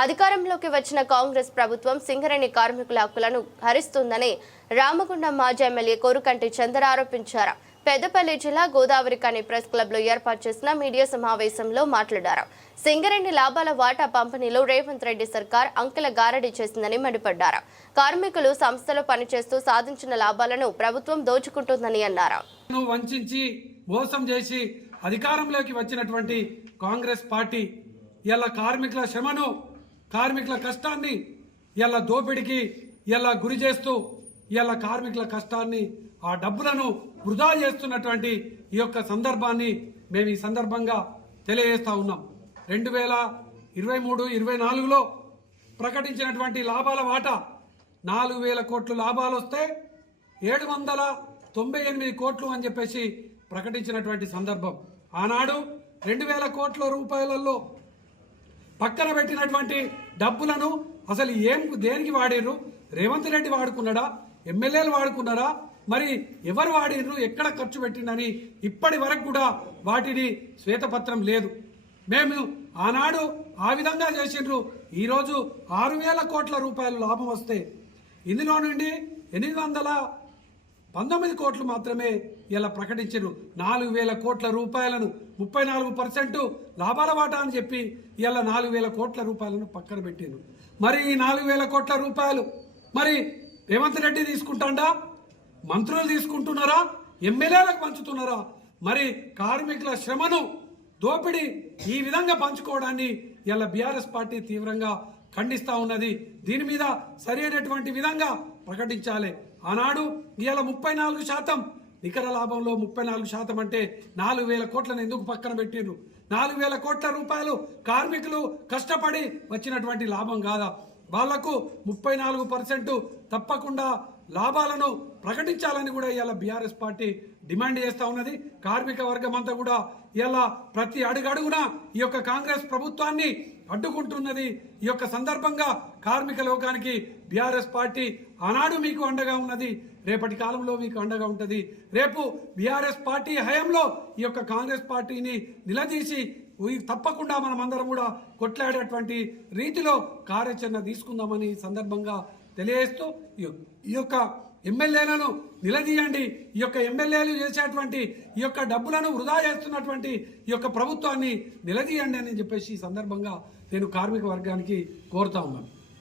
అధికారంలోకి వచ్చిన కాంగ్రెస్ ప్రభుత్వం సింగరేణి కార్మికుల హక్కులను హరిస్తుందని రామగుండం మాజీ ఎమ్మెల్యే కోరుకంటి చంద్ర ఆరోపించారు. పెద్దపల్లి జిల్లా గోదావరిఖని ప్రెస్ క్లబ్ లో ఏర్పాటు చేసిన మీడియా సమావేశంలో మాట్లాడారు. సింగరేణి లాభాల వాటా పంపిణీలో రేవంత్ రెడ్డి సర్కార్ అంకెల గారడీ చేసిందని మండిపడ్డారు. కార్మికులు సంస్థలో పనిచేస్తూ సాధించిన లాభాలను ప్రభుత్వం దోచుకుంటుందని అన్నారు. వంచి మోసం చేసి అధికారంలోకి వచ్చినటువంటి కాంగ్రెస్ పార్టీ ఇలా కార్మికుల శ్రమను, కార్మికుల కష్టాన్ని ఇలా దోపిడికి ఇలా గురి చేస్తూ ఇలా కార్మికుల కష్టాన్ని, ఆ డబ్బులను వృధా చేస్తున్నటువంటి ఈ యొక్క సందర్భాన్ని మేము ఈ సందర్భంగా తెలియజేస్తా ఉన్నాం. 2023-24లో ప్రకటించినటువంటి లాభాల వాటా 4,000 కోట్లు లాభాలు వస్తే 798 కోట్లు అని చెప్పేసి ప్రకటించినటువంటి సందర్భం. ఆనాడు 2,000 కోట్ల రూపాయలలో పక్కన పెట్టినటువంటి డబ్బులను అసలు దేనికి వాడిర్రు? రేవంత్ రెడ్డి వాడుకున్నాడా? ఎమ్మెల్యేలు వాడుకున్నారా? మరి ఎవరు వాడిర్రు? ఎక్కడ ఖర్చు పెట్టిందని ఇప్పటి వరకు కూడా వాటిని శ్వేతపత్రం లేదు. మేము ఆనాడు ఆ విధంగా చేసిండ్రు. ఈరోజు 6,000 కోట్ల రూపాయలు లాభం వస్తే ఇందులో నుండి 819 కోట్లు మాత్రమే ఇలా ప్రకటించారు. 4,000 కోట్ల రూపాయలను 34% లాభాల వాటా అని చెప్పి ఇలా 4,000 కోట్ల రూపాయలను పక్కన పెట్టారు. మరి ఈ 4,000 కోట్ల రూపాయలు మరి రేవంత్ రెడ్డి తీసుకుంటాడా? మంత్రులు తీసుకుంటున్నారా? ఎమ్మెల్యేలకు పంచుతున్నారా? మరి కార్మికుల శ్రమను దోపిడీ ఈ విధంగా పంచుకోవడాన్ని ఇలా బీఆర్ఎస్ పార్టీ తీవ్రంగా ఖండిస్తా ఉన్నది. దీని మీద సరైనటువంటి విధంగా ప్రకటించాలి. ఆనాడు ఇలా 34% నికర లాభంలో 34% అంటే 4,000 కోట్లను ఎందుకు పక్కన పెట్టిండ్రు? 4,000 కోట్ల రూపాయలు కార్మికులు కష్టపడి వచ్చినటువంటి లాభం కాదా? వాళ్లకు 34% తప్పకుండా లాభాలను ప్రకటించాలని కూడా ఇలా బీఆర్ఎస్ పార్టీ డిమాండ్ చేస్తా ఉన్నది. కార్మిక వర్గం అంతా కూడా ఇలా ప్రతి అడుగడుగున ఈ యొక్క కాంగ్రెస్ ప్రభుత్వాన్ని అడ్డుకుంటున్నది. ఈ యొక్క సందర్భంగా కార్మిక లోకానికి బీఆర్ఎస్ పార్టీ ఆనాడు మీకు అండగా ఉన్నది, రేపటి కాలంలో మీకు అండగా ఉంటుంది. రేపు బీఆర్ఎస్ పార్టీ హయాంలో ఈ యొక్క కాంగ్రెస్ పార్టీని నిలదీసి తప్పకుండా మనం అందరం కూడా కొట్లాడేటువంటి రీతిలో కార్యాచరణ తీసుకుందామని సందర్భంగా తెలియజేస్తూ ఈ యొక్క ఎమ్మెల్యేలను నిలదీయండి. ఈ యొక్క ఎమ్మెల్యేలు చేసేటువంటి ఈ యొక్క డబ్బులను వృధా చేస్తున్నటువంటి ఈ యొక్క ప్రభుత్వాన్ని నిలదీయండి అని చెప్పేసి ఈ సందర్భంగా నేను కార్మిక వర్గానికి కోరుతా ఉన్నాను.